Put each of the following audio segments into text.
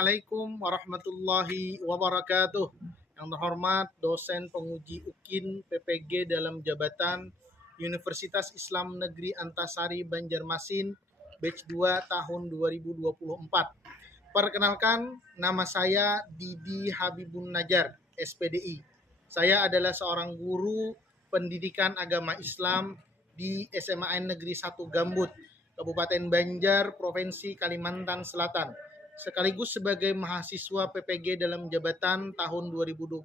Assalamualaikum warahmatullahi wabarakatuh. Yang terhormat dosen penguji UKIN PPG dalam jabatan Universitas Islam Negeri Antasari Banjarmasin batch 2 tahun 2024. Perkenalkan, nama saya Didi Habibun Najar, SPDI. Saya adalah seorang guru pendidikan agama Islam di SMAN Negeri 1 Gambut, Kabupaten Banjar, Provinsi Kalimantan Selatan, sekaligus sebagai mahasiswa PPG dalam jabatan tahun 2024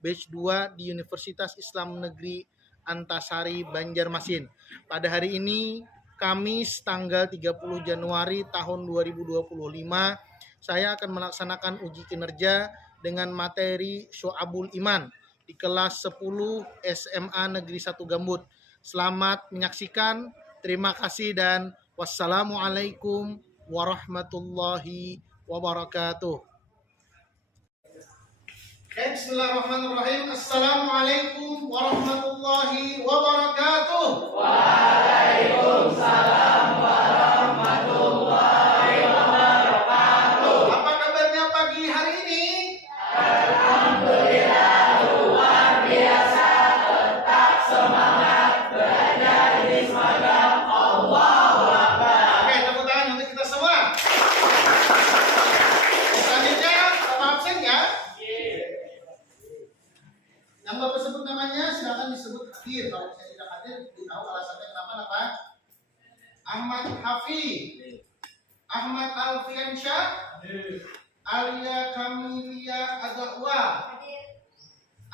batch 2 di Universitas Islam Negeri Antasari Banjarmasin. Pada hari ini, Kamis tanggal 30 Januari tahun 2025, saya akan melaksanakan uji kinerja dengan materi Syu'abul Iman di kelas 10 SMA Negeri 1 Gambut. Selamat menyaksikan, terima kasih dan wassalamualaikum warahmatullahi wabarakatuh. Bismillahirrahmanirrahim. Assalamualaikum warahmatullahi wabarakatuh. Waalaikumsalam warahmatullahi wabarakatuh. Apa kabarnya pagi hari ini? Alhamdulillah luar biasa, tetap semangat belajar di seragam. Allahu Akbar. Oke, tepuk tangan untuk kita semua. Selanjutnya, Bapak absen ya? Yang Bapak sebut namanya silakan disebut hadir. Kalau saya tidak hadir, ditahu alasannya kenapa apa? Ahmad Hafi, Ahmad Alfiansyah, Alia Kamilia Agakwa,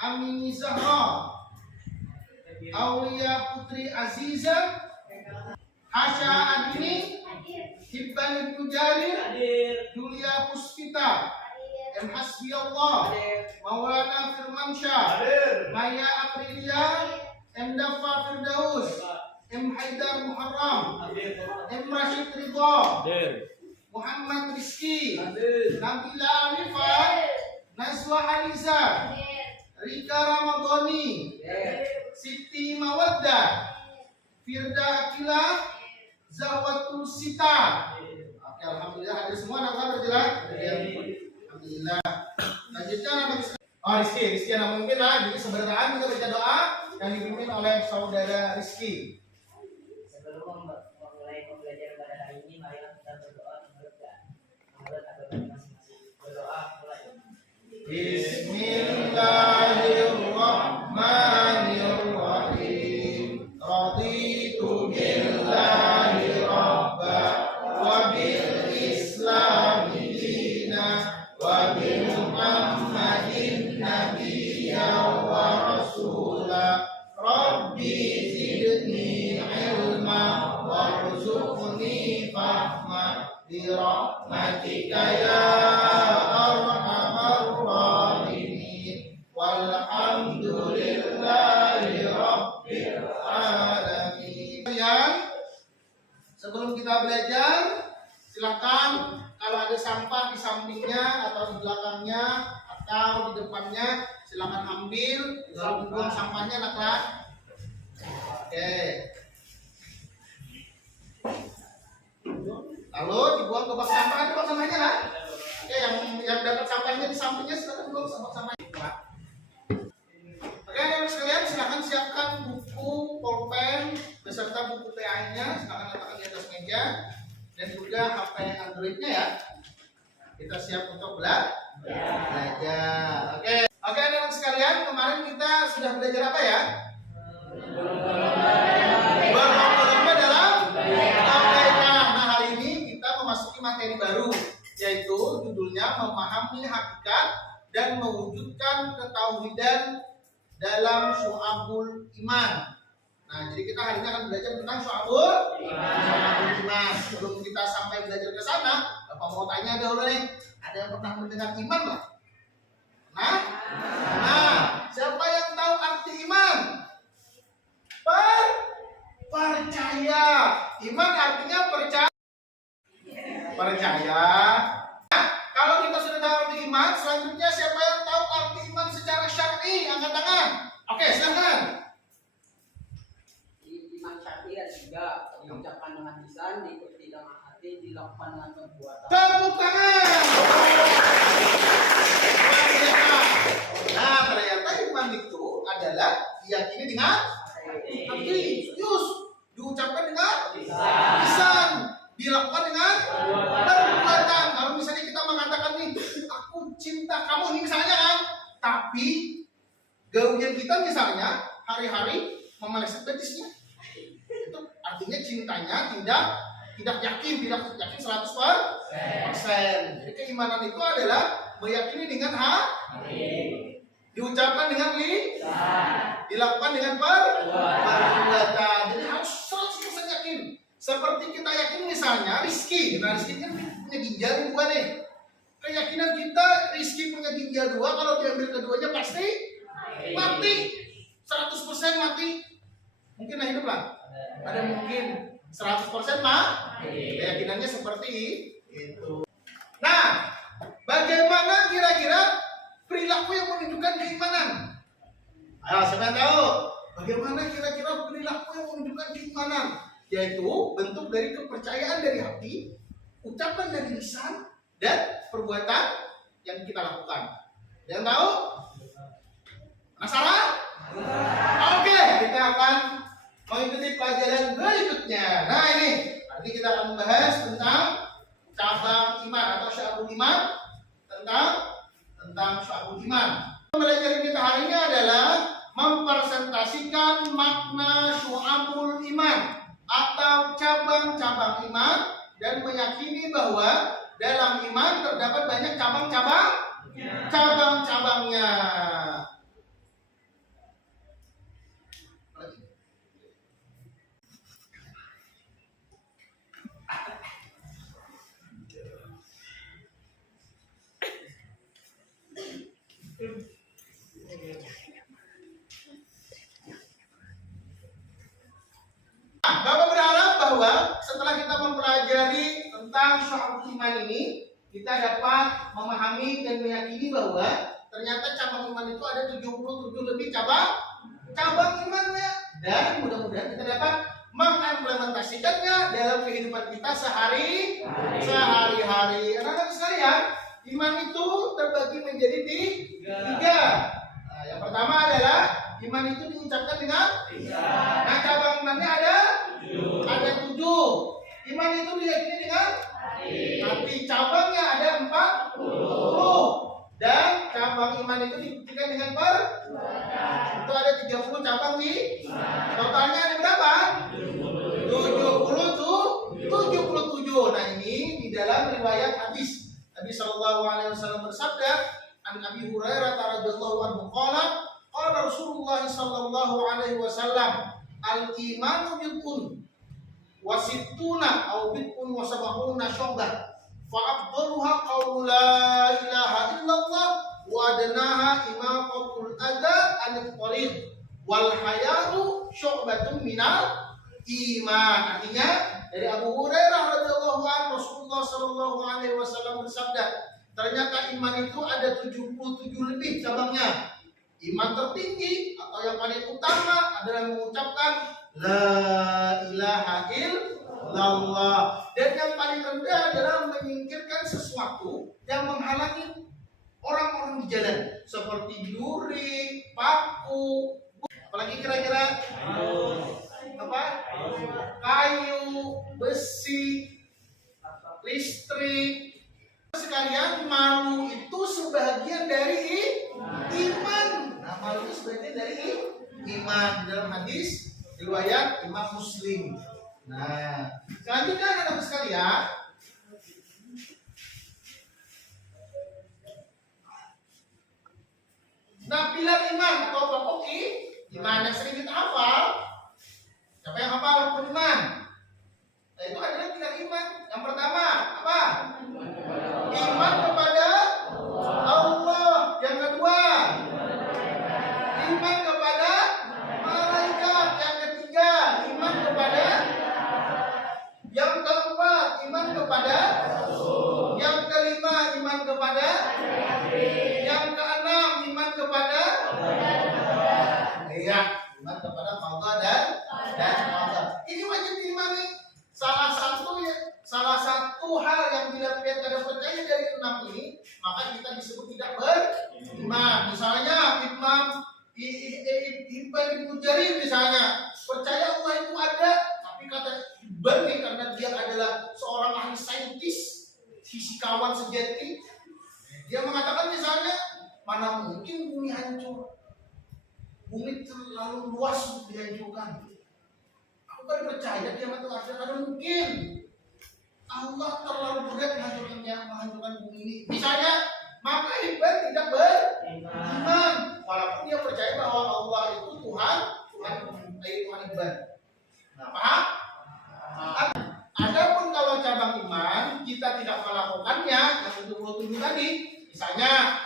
Amini Zahra, Aulia Putri Aziza, Hasya Adini, Hibban Ibnu Jarir, Julia Puspita, M. Hasbiyallah, Maulana Firmansyah, Maya Aprilia, M. Dafa Firdaus, M. Haidar Muharram, M. Rashid Ridho, Muhammad Rizki, Nabila Alifah, Nazwa Aliza, Rika Ramadhani, Siti Mawaddah, Firda Akila, Zawatul Sita. Oke, alhamdulillah hadir semua. Nama berjelas. Alhamdulillah. Lanjutnya nama Rizki yang memimpin lah. Jadi sebenarnya kita baca doa yang dipimpin oleh saudara Rizki. Sebelum memulai pembelajaran pada hari ini, marilah kita berdoa menurut agama masing-masing. Berdoa mulai. Bismillahirrahmanirrahim. Raditu billahi rabba wa bil islami dina wa bi Muhammadin nabiyya wa rasula. Rabbi zidni ilma warzuqni fahma bi rahmatika ya arhamar rahimin. Walhamdulillahi rabbil alamin. Sebelum kita belajar, silakan kalau ada sampah di sampingnya atau di belakangnya atau di depannya, silakan ambil, lalu buang sampahnya, nak. Oke. Lalu dibuang ke bak sampah, ada bak sampahnya lah. Oke, yang dapat sampahnya di sampingnya silakan buang sampahnya. Oke, yang sekalian silakan siapkan buku, pulpen beserta buku PA-nya, silakan letakkan di atas meja dan juga HP Android-nya ya. Kita siap untuk belajar. Oke, anak-anak sekalian, kemarin kita sudah belajar apa ya? Berlomba-lomba dalam membaca. Nah, hari ini kita memasuki materi baru, yaitu judulnya memahami hakikat dan mewujudkan ketauhidan dalam Syu'abul Iman. Nah, jadi kita hari ini akan belajar tentang Syu'abul Iman. Sebelum kita sampai belajar ke sana, Bapak mau tanya dahulu nih, ada yang pernah mendengar iman nggak? Nah, siapa yang tahu arti iman? Percaya. Iman artinya percaya. Nah, kalau kita sudah tahu arti iman, selanjutnya siapa yang tahu arti iman secara syar'i? Angkat tangan. Oke, silakan. Iman syar'i adalah diucapkan dengan lisan, diikuti dengan hati, dilakukan dengan perbuatan. Tepuk tangan. adalah diyakini dengan hati, serius, diucapkan dengan lisan, dilakukan dengan perbuatan. Kalau misalnya kita mengatakan nih, aku cinta kamu nih misalnya kan, tapi gaulnya kita misalnya hari-hari memelesek betisnya, itu artinya cintanya tidak yakin 100%. Jadi keimanan itu adalah meyakini dengan hati, diucapkan dengan lisan, dilakukan dengan perbuatan. Jadi harus 100% yakin. Seperti kita yakin misalnya Rizky, nah Rizky kan punya ginjal dua nih. Keyakinan kita Rizky punya ginjal dua, kalau diambil keduanya pasti mati, 100% mati. Mungkin lah hidup lah, ada mungkin 100% keyakinannya seperti itu. Nah, bagaimana kira-kira perilaku yang menunjukkan keimanan? Ayo, siapa yang tahu? Bagaimana kira-kira perilaku yang menunjukkan keimanan? Yaitu bentuk dari kepercayaan dari hati, ucapan dari lisan, dan perbuatan yang kita lakukan. Yang tahu? Penasaran? Oke, kita akan mengikuti pelajaran berikutnya. Nah ini, nanti kita akan membahas tentang cabang iman atau syu'abul iman, tentang syu'abul iman. Pembelajaran kita hari ini adalah mempresentasikan makna syu'abul iman atau cabang-cabang iman dan meyakini bahwa dalam iman terdapat banyak cabang-cabangnya. Bapak berharap bahwa setelah kita mempelajari tentang syu'abul iman ini, kita dapat memahami dan meyakini bahwa ternyata cabang iman itu ada 77 lebih cabang imannya, dan mudah-mudahan kita dapat mengimplementasikannya dalam kehidupan kita sehari-hari. Anak-anak sekalian, iman itu terbagi menjadi tiga. Nah, yang pertama adalah iman itu diucapkan dengan lisan. Nah, cabang imannya ada 7. Iman itu diyakini dengan hati. Cabangnya ada 40. Dan cabang iman itu dibuktikan dengan perbuatan. Itu ada 30 cabang di totalnya ada berapa? 77. Nah, ini di dalam riwayat hadis Nabi sallallahu alaihi wasallam bersabda, an Abi Hurairah radhiyallahu anhu qala Rasulullah sallallahu alaihi wasallam, al-imanu bid'un wa sittuna aw bid'un wa sab'una syu'bah fa afdaluha qawlu la ilaha illallah wa adnaha imaqatul adha anil tariq wal haya'u syu'batun minal iman. Artinya dari Abu Hurairah radhiyallahu anhu, Rasulullah sallallahu alaihi wasallam bersabda, ternyata iman itu ada 77 lebih cabangnya. Iman tertinggi atau yang paling utama adalah mengucapkan la ilaha illallah, dan yang paling rendah adalah menyingkirkan sesuatu yang menghalangi orang-orang di jalan seperti duri, paku, apalagi kira-kira apa? Kayu, besi, listrik. Sekalian, malu itu sebagian dari iman. Nah, malu itu sebagian dari iman dalam hadis riwayat Imam Muslim. Nah, selanjutnya anak-anak sekalian, nah, pilar iman atau pokok iman yang sering kita hafal. Siapa yang hafal rukun iman? Nah, itu adalah pilar iman. Yang pertama apa? Iman kepada Allah. Yang kedua, iman kepada malaikat. Yang ketiga, iman kepada. Yang keempat, iman kepada. Yang kelima, iman kepada. Yang keenam, iman kepada. Iya, iman kepada Allah dan Allah. Ini wajib diimani. Salah satu hal yang bila kita percaya dari 6 ini, maka kita disebut tidak beriman. Misalnya Ibnu Jarir misalnya, percaya Allah itu ada, tapi kata Ibn karena dia adalah seorang ahli saintis, fisikawan sejati, dia mengatakan misalnya, mana mungkin bumi hancur, bumi terlalu luas untuk dihancurkan. Aku kan percaya kiamat itu ada mungkin. Allah terlalu berat menghancurkan bumi ini. Misalnya, maka Ibn tidak beriman, walaupun dia percaya bahwa Allah itu Tuhan Ibn. Nah, paham? Adapun kalau cabang iman kita tidak melakukannya, yang untuk tadi, misalnya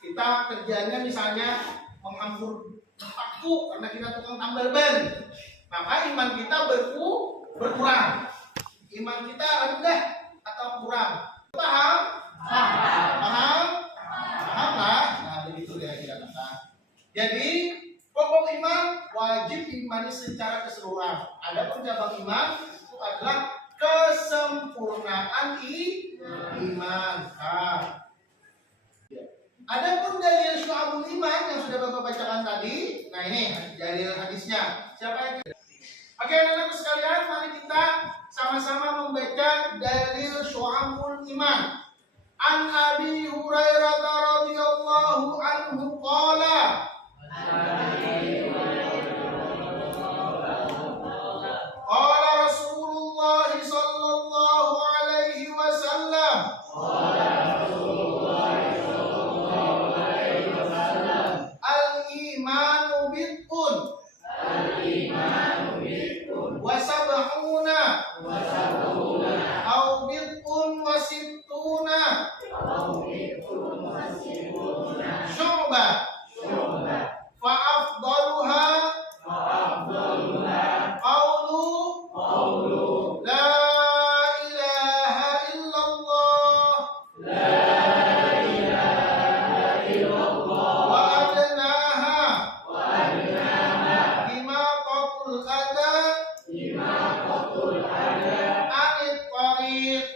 kita kerjanya misalnya menghambur paku karena kita tukang tambal ban, maka iman kita berkurang, iman kita rendah atau kurang. Paham? Paham lah. Nah begitu kira-kira kata. Jadi pokok iman wajib diimani secara keseluruhan. Adapun cabang iman itu adalah kesempurnaan iman. Adapun dalil syu'abul iman yang sudah Bapak bacakan tadi, nah ini dalil hadisnya. Siapa yang? Oke, anak-anak sekalian, mari kita sama-sama membaca dalil syu'abul iman. An Abi Hurairah radhiyallahu anhu qala qala Rasulullah sallallahu alaihi wasallam al-imanu bid'un wa sab'una au bid'un wa sittuna syu'bah fa afdaluha qawlu la ilaha illallah wa adnaha imaqatul adha anit tariq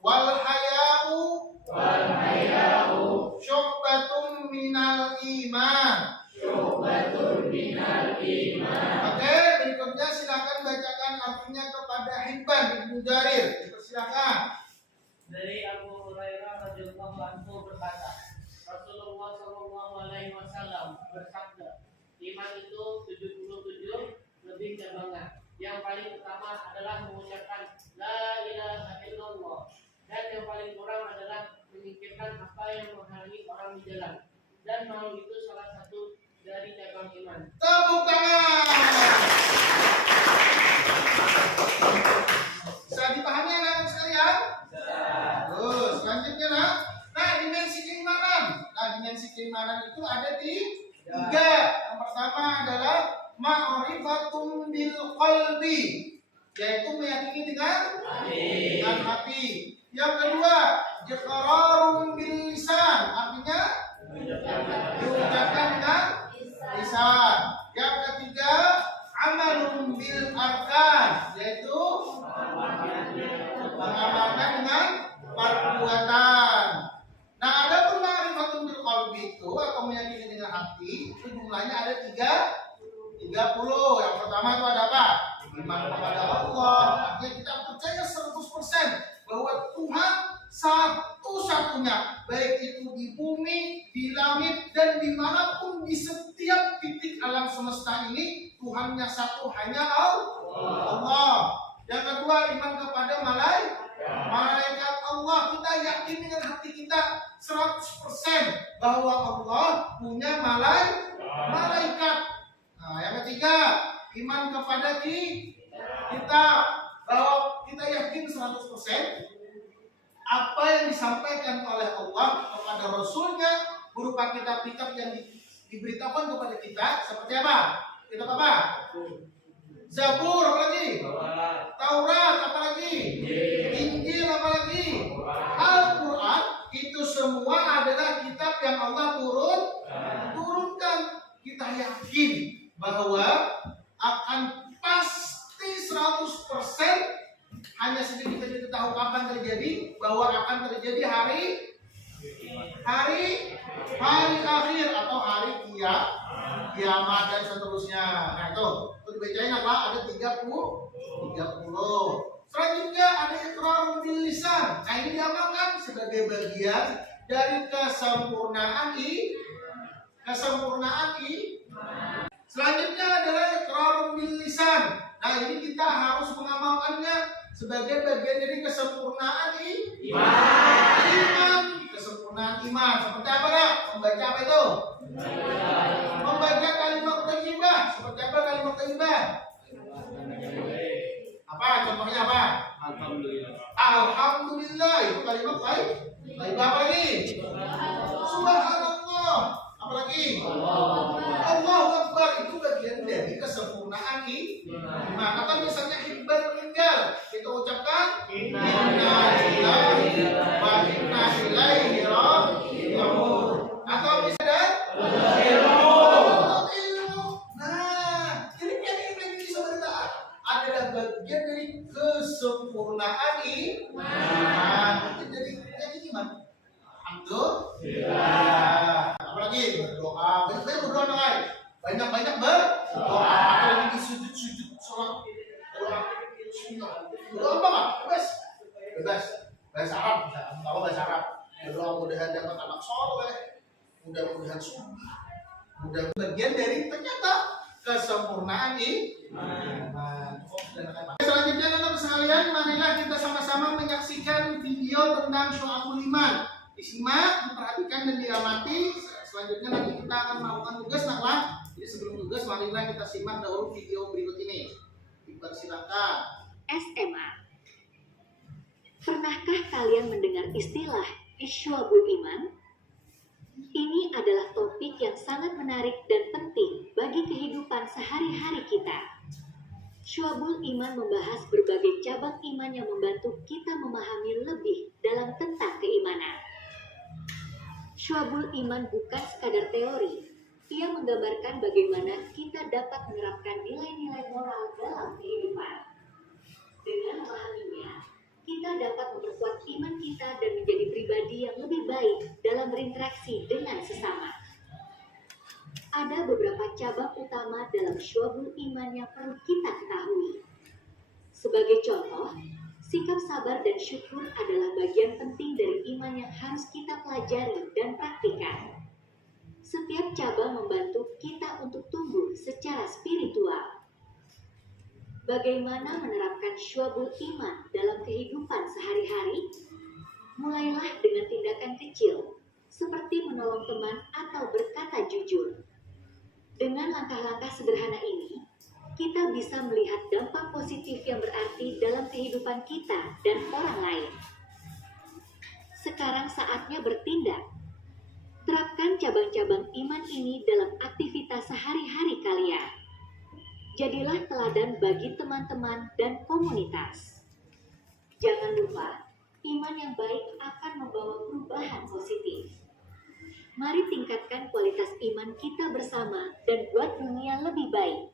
wal haya'u syu'batun minal iman. Oke, berikutnya silakan bacakan artinya kepada Hibban Ibnu Jarir. Silakan. Dari Abu Hurairah radhiyallahu anhu berkata, Rasulullah sallallahu alaihi wasallam bersabda, iman itu 77 lebih cabangnya. Yang paling utama adalah mengucapkan la ilaha illallah, dan yang paling kurang adalah menyingkirkan apa yang menghalangi orang di jalan. Dan mau itu salah satu dari cabang iman. Tepuk tangan. Bisa dipahami anak-anak sekalian? Terus selanjutnya nah dimensi keimanan. Nah dimensi keimanan itu ada di 3. Yang pertama adalah ma'rifatun bil qalbi, yaitu meyakini dengan hati. Yang kedua, iqrarun bil lisan, artinya diucapkan dengan lisan. Yang ketiga, amalun bil arkan, yaitu mengamalkan dengan perbuatan. Nah, adapun ma'rifatun bil qalbi itu atau meyakini dengan hati, itu jumlahnya ada 30. Yang pertama itu ada apa? Iman kepada Allah. Artinya kita percaya 100% bahwa Tuhan satu-satunya, baik itu di bumi, di langit, dan dimanapun di setiap titik alam semesta ini, Tuhannya satu, hanya Allah. Yang kedua, iman kepada malaikat Allah. Kita yakin dengan hati kita 100% bahwa Allah punya malaikat. Nah, yang ketiga, iman kepada kita, bahwa kita yakin 100% apa yang disampaikan oleh Allah kepada Rasulnya berupa kitab-kitab yang diberitakan kepada kita seperti apa? Kitab apa? Zabur, apalagi? Taurat, apalagi? Injil, apalagi? Al-Quran, itu semua adalah kitab yang Allah turunkan. Kita yakin bahwa akan pasti 100%, hanya saja kita tidak tahu kapan terjadi, bahwa akan terjadi hari akhir atau kiamat dan seterusnya. Nah itu dibacain apa? Ada 30. Selanjutnya ada iqrar bil lisan. Nah ini diamalkan sebagai bagian dari kesempurnaan Selanjutnya adalah iqrar bil lisan. Nah ini kita harus mengamalkannya sebagai bagian dari kesempurnaan iman. Kesempurnaan iman. Seperti apa ya? Membaca apa itu? Membaca kalimat thayyibah. Seperti apa kalimat thayyibah? Apa? Contohnya apa? Alhamdulillah. Itu kalimat baik. Apa lagi? Subhanallah. Apa lagi? Allahu Akbar. Itu bagian dari kesempurnaan iman. Atau misalnya hibban meninggal, kita ucapkan inna lillahi wa inna ilaihi raji'un. Atau misalnya ilmu. Nah, ini yang bisa bertahan adalah bagian dari kesempurnaan iman. Bagian dari iman. Alhamdulillah. Apalagi berdoa. Banyak berdoa dong, banyak berdoa. Apalagi di sujud sholat. Berdoa apa nggak? Bebas. Bahasa Arab. Apa bahasa Arab? Berdoa mudah-mudahan dapat anak soleh. Mudah-mudahan subuh. Mudah bagian dari ternyata kesempurnaan iman. Selanjutnya teman-teman sekalian, marilah kita sama-sama menyaksikan video tentang Syu'abul Iman. Disimak, diperhatikan dan diamati. Selanjutnya nanti kita akan melakukan tugas naklah. Jadi sebelum tugas, marilah kita simak dahulu video berikut ini. Dipersilakan. SMA. Pernahkah kalian mendengar istilah Syu'abul Iman? Ini adalah topik yang sangat menarik dan penting bagi kehidupan sehari-hari kita. Syu'abul Iman membahas berbagai cabang iman yang membantu kita memahami lebih dalam tentang keimanan. Syu'abul Iman bukan sekadar teori. Ia menggambarkan bagaimana kita dapat menerapkan nilai-nilai moral dalam kehidupan. Dengan memahaminya, kita dapat memperkuat iman kita dan menjadi pribadi yang lebih baik dalam berinteraksi dengan sesama. Ada beberapa cabang utama dalam Syu'abul Iman yang perlu kita ketahui. Sebagai contoh, sikap sabar dan syukur adalah bagian penting dari iman yang harus kita pelajari dan praktikkan. Setiap cabang membantu kita untuk tumbuh secara spiritual. Bagaimana menerapkan Syu'abul Iman dalam kehidupan sehari-hari? Mulailah dengan tindakan kecil, seperti menolong teman atau berkata jujur. Dengan langkah-langkah sederhana ini, kita bisa melihat dampak positif yang berarti dalam kehidupan kita dan orang lain. Sekarang saatnya bertindak. Terapkan cabang-cabang iman ini dalam aktivitas sehari-hari kalian. Jadilah teladan bagi teman-teman dan komunitas. Jangan lupa, iman yang baik akan membawa perubahan positif. Mari tingkatkan kualitas iman kita bersama dan buat dunia lebih baik.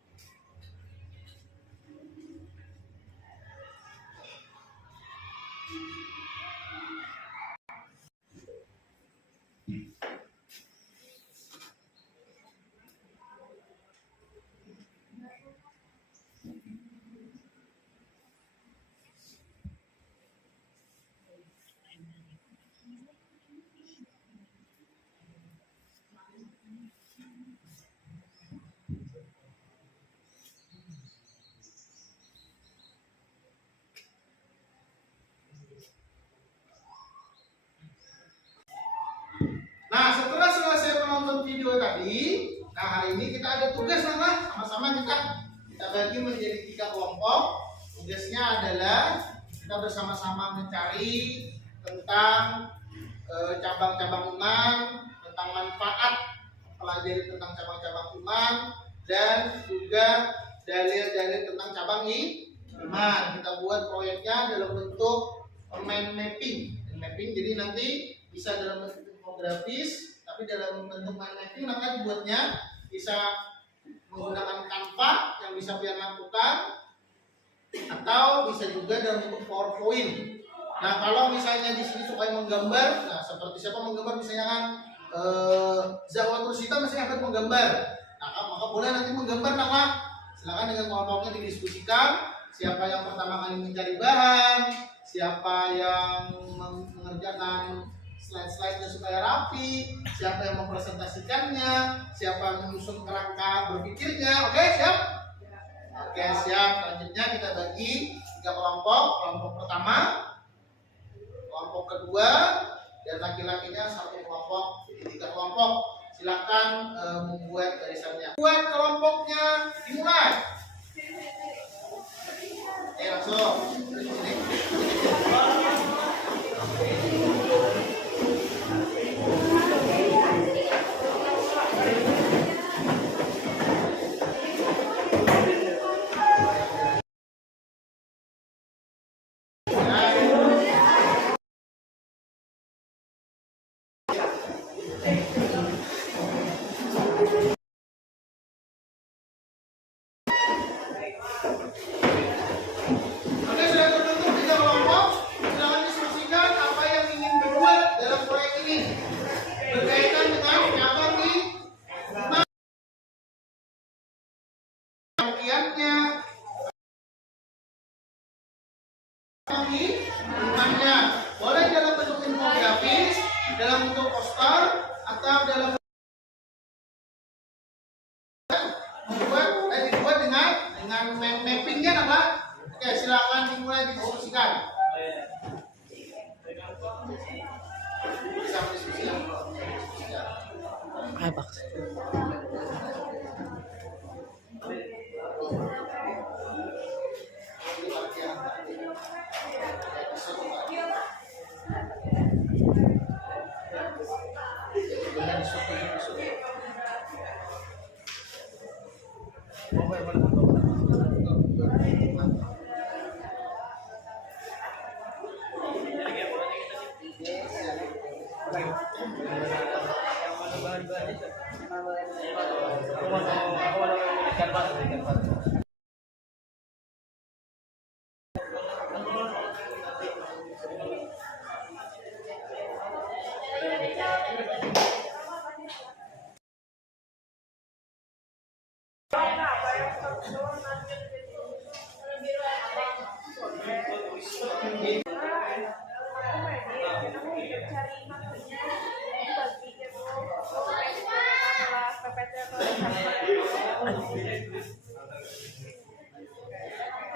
Nah, setelah selesai menonton video tadi, nah hari ini kita ada tugas lah, sama-sama kita bagi menjadi 3 kelompok. Tugasnya adalah kita bersama-sama mencari tentang cabang-cabang iman, tentang manfaat pelajari tentang cabang-cabang iman, dan juga dalil-dalil tentang cabang iman. Kita buat proyeknya dalam bentuk mind mapping. Jadi nanti bisa dalam bentuk grafis, tapi dalam bentuk mind mapping maka dibuatnya bisa menggunakan Canva yang bisa pian lakukan, atau bisa juga dalam bentuk PowerPoint. Nah kalau misalnya di sini suka menggambar, nah seperti siapa menggambar misalnya kan Zawatul Sita masih akan menggambar. Nah, maka boleh nanti menggambar nak. Silakan dengan kelompoknya didiskusikan. Siapa yang pertama kali mencari bahan, siapa yang mengerjakan slide-slide-nya supaya rapi, siapa yang mempresentasikannya, siapa yang menyusun kerangka berpikirnya. Oke, siap? Oke, siap. Selanjutnya kita bagi 3 kelompok. Kelompok pertama, kelompok kedua, dan laki-lakinya 1 kelompok. Jadi 3 kelompok. Silakan membuat barisannya. Buat kelompoknya, dimulai. Langsung. Boleh dalam bentuk infografis, dalam bentuk poster, atau dalam dibuat dengan mappingnya apa? Oke, silakan dimulai didiskusikan. Bisa diskusikan.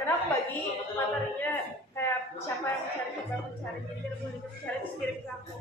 Karena aku bagi materinya kayak siapa yang mencari, jadi kita boleh mencari terus kirim ke aku.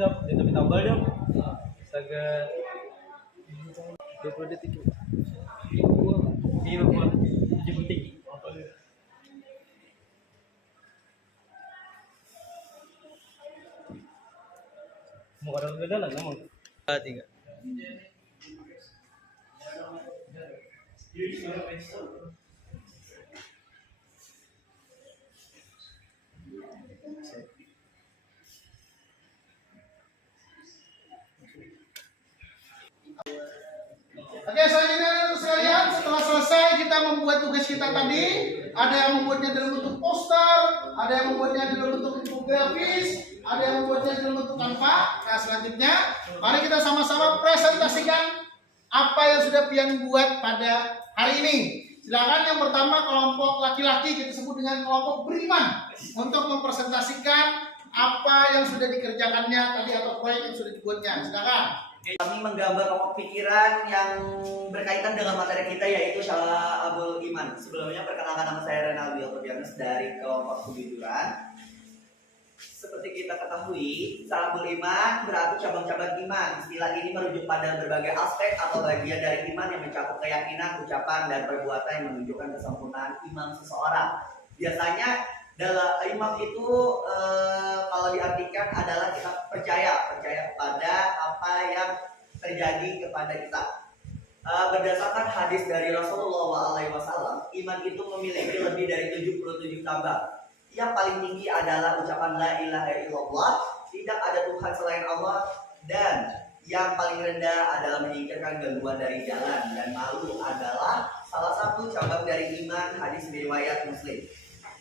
Udah, itu tambah dong. Astaga. 20 detik. Iya, buat 7 detik. Mau ada beda lah, ngomong. 3. Oke, selanjutnya teman sekalian, setelah selesai kita membuat tugas kita tadi, ada yang membuatnya dalam bentuk poster, ada yang membuatnya dalam bentuk infografis, ada yang membuatnya dalam bentuk Canva. Nah, selanjutnya mari kita sama-sama presentasikan apa yang sudah pian buat pada hari ini. Silakan yang pertama kelompok laki-laki, kita sebut dengan kelompok beriman, untuk mempresentasikan apa yang sudah dikerjakannya tadi atau proyek yang sudah dibuatnya. Silakan. Kami menggambar pokok pikiran yang berkaitan dengan materi kita, yaitu Syalabul Iman. Sebelumnya perkenalkan, nama saya Renaldi Albertianus dari kelompok kejujuran. Seperti kita ketahui, Syu'abul Iman berarti cabang-cabang iman. Istilah ini merujuk pada berbagai aspek atau bagian dari iman yang mencakup keyakinan, ucapan, dan perbuatan yang menunjukkan kesempurnaan iman seseorang. Biasanya dalam iman itu kalau diartikan adalah kita percaya kepada apa yang terjadi kepada kita. Berdasarkan hadis dari Rasulullah SAW, iman itu memiliki lebih dari 77 cabang. Yang paling tinggi adalah ucapan la ilaha illallah, tidak ada Tuhan selain Allah, dan yang paling rendah adalah menyingkirkan gangguan dari jalan, dan malu adalah salah satu cabang dari iman. Hadis riwayat Muslim.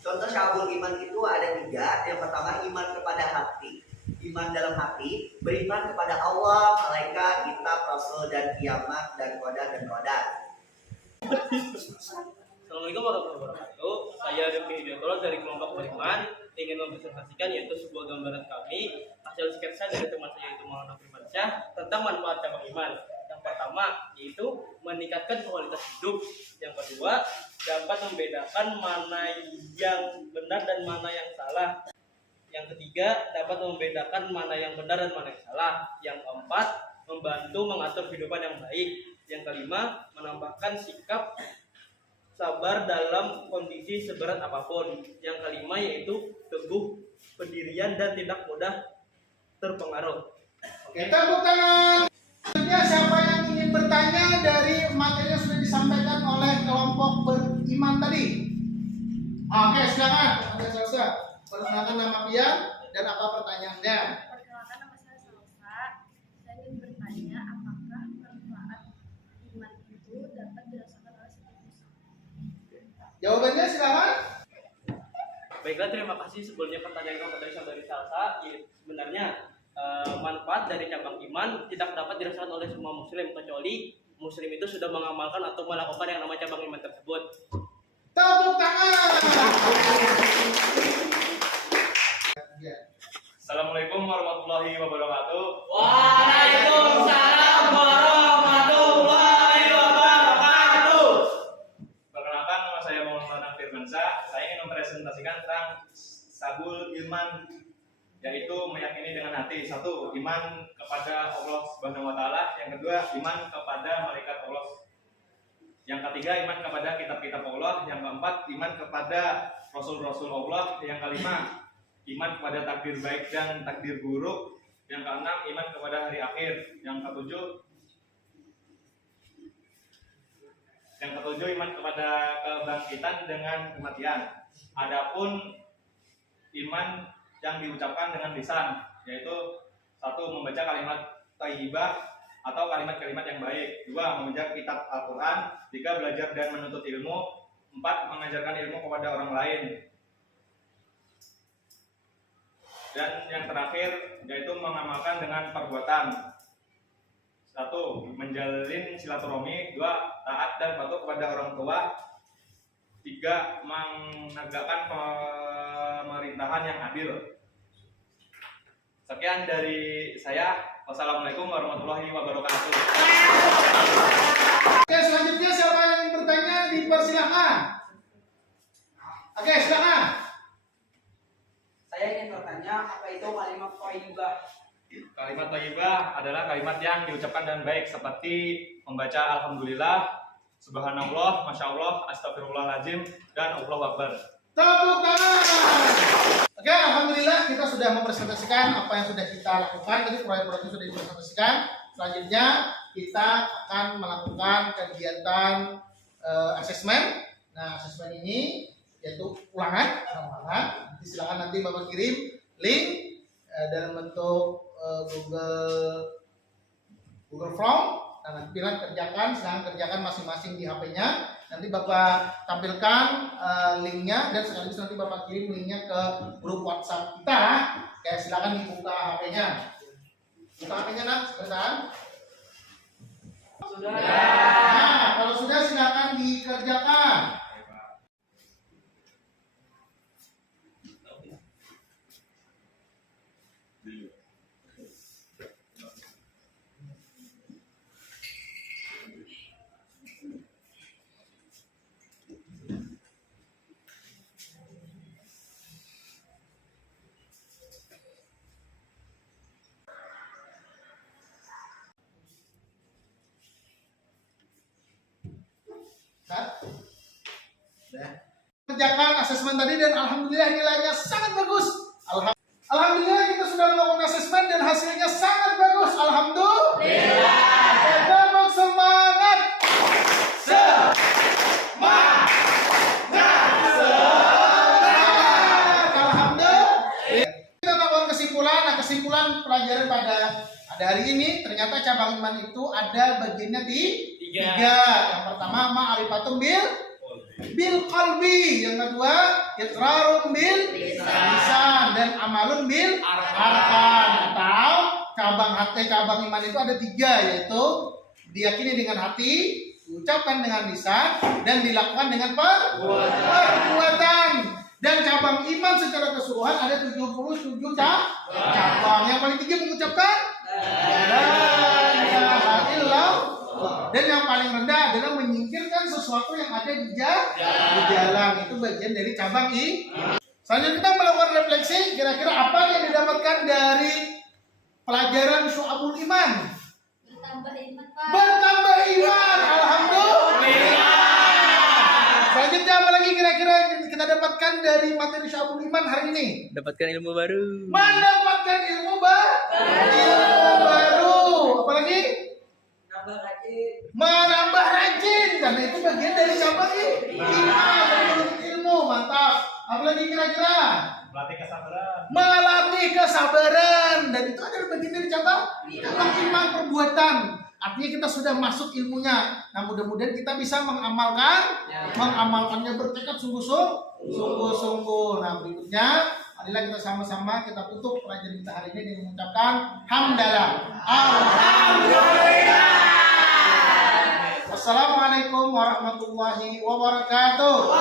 Contoh syu'abul iman itu ada 3. Yang pertama, iman kepada hati. Iman dalam hati, beriman kepada Allah, malaikat, kitab, rasul, dan kiamat, dan qadar dan qadar. Assalamualaikum warahmatullahi wabarakatuh. Saya Rifki Hidayatullah dari kelompok beriman, ingin mempresentasikan yaitu sebuah gambaran kami hasil sketsa dari teman saya yaitu Maulana Firmansyah tentang manfaat cabang iman. Yang pertama yaitu meningkatkan kualitas hidup. Yang kedua, dapat membedakan mana yang benar dan mana yang salah. Yang ketiga, dapat membedakan mana yang benar dan mana yang salah. Yang keempat, membantu mengatur kehidupan yang baik. Yang kelima, menambahkan sikap sabar dalam kondisi seberat apapun. Yang kelima yaitu teguh pendirian dan tidak mudah terpengaruh. Oke, tepuk tangan. Selanjutnya siapa yang ingin bertanya dari materi yang sudah disampaikan oleh kelompok beriman tadi? Oke, silakan. Ada Salsa. Perkenalkan nama pian dan apa pertanyaannya? Perkenalkan, nama saya Salsa. Saya ingin bertanya, apakah manfaat iman itu dapat dirasakan oleh setiap muslim? Jawabannya silakan. Baiklah, terima kasih sebelumnya pertanyaan dari saudari Salsa. Ya, sebenarnya manfaat dari cabang iman tidak dapat dirasakan oleh semua muslim kecuali muslim itu sudah mengamalkan atau melakukan yang namanya cabang iman tersebut. Tepuk tangan. Assalamualaikum warahmatullahi wabarakatuh. Waalaikumsalam warahmatullahi wabarakatuh. Perkenalkan, nama saya Maulana Firmansyah. Saya ingin mempresentasikan tentang Syu'abul Iman, yaitu meyakini dengan hati. 1. Iman kepada Allah Subhanahu wa taala. Yang kedua, iman kepada malaikat Allah. Yang ketiga, iman kepada kitab-kitab Allah. Yang keempat, iman kepada rasul-rasul Allah. Yang kelima, iman kepada takdir baik dan takdir buruk. Yang keenam, iman kepada hari akhir. Yang ketujuh, iman kepada kebangkitan dengan kematian. Adapun iman yang diucapkan dengan lisan, yaitu 1. Membaca kalimat thayyibah atau kalimat-kalimat yang baik. 2. Membaca kitab Al-Quran. 3. Belajar dan menuntut ilmu. 4. Mengajarkan ilmu kepada orang lain. Dan yang terakhir yaitu mengamalkan dengan perbuatan. 1. Menjalin silaturahmi. 2. Taat dan patuh kepada orang tua. 3. Menegakkan pemerintahan yang adil. Sekian dari saya. Wassalamualaikum warahmatullahi wabarakatuh. Oke, selanjutnya siapa yang ingin bertanya dipersilakan. Oke, silakan. Saya ingin bertanya, apa itu kalimat thayyibah? Kalimat thayyibah adalah kalimat yang diucapkan dengan baik, seperti membaca alhamdulillah, subhanallah, masya Allah, astagfirullahaladzim, dan Allahu Akbar. Tepuk tangan. Oke, alhamdulillah kita sudah mempresentasikan apa yang sudah kita lakukan. Tadi proyek-proyek sudah dipresentasikan. Selanjutnya kita akan melakukan kegiatan asesmen. Nah, asesmen ini yaitu ulangan. Nanti silakan nanti Bapak kirim link dalam bentuk Google Form. Nah, nanti silakan kerjakan masing-masing di HP-nya. Nanti Bapak tampilkan linknya dan sekaligus nanti Bapak kirim linknya ke grup WhatsApp kita. Oke, silakan dibuka HP-nya. Buka HP-nya, nak, sebentar. Sudah. Nah, kalau sudah silakan dikerjakan. mengerjakan asesmen tadi dan alhamdulillah nilainya sangat bagus. Alhamdulillah kita sudah melakukan asesmen dan hasilnya sangat bagus. Alhamdulillah. Kita semangat. Kesimpulan pelajaran pada hari ini ternyata cabang iman itu ada bagiannya tiga. Yang pertama ma'rifatum bil qalbi, yang kedua iqrarun bil lisan, dan amalun bil arkan. Atau cabang iman itu ada tiga, yaitu diyakini dengan hati, diucapkan dengan lisan, dan dilakukan dengan perbuatan. Dan cabang iman secara keseluruhan ada 77 cabang. Yang paling tinggi mengucapkan la ilaha illallah. Dan yang paling rendah adalah menyingkirkan sesuatu yang ada di jalan. Itu bagian dari cabang iman. Selanjutnya kita melakukan refleksi, kira-kira apa yang didapatkan dari pelajaran Syu'abul Iman? Bertambah iman, Pak. Bertambah iman, alhamdulillah. Selanjutnya apa lagi kira-kira kita dapatkan dari materi Syu'abul Iman hari ini? Dapatkan ilmu baru. Mendapatkan ilmu baru. Apa lagi? Menambah rajin. Karena itu bagian dari cabang iman. Ilmu, mantap. Apa lagi kira-kira? Melatih kesabaran. Dan itu adalah bagian dari cabang iman perbuatan. Artinya kita sudah masuk ilmunya. Nah, mudah-mudahan kita bisa mengamalkannya bertekad sungguh-sungguh. Nah, berikutnya marilah kita sama-sama kita tutup pelajaran kita hari ini dengan mengucapkan hamdalah. Alhamdulillah. Wassalamualaikum warahmatullahi wabarakatuh.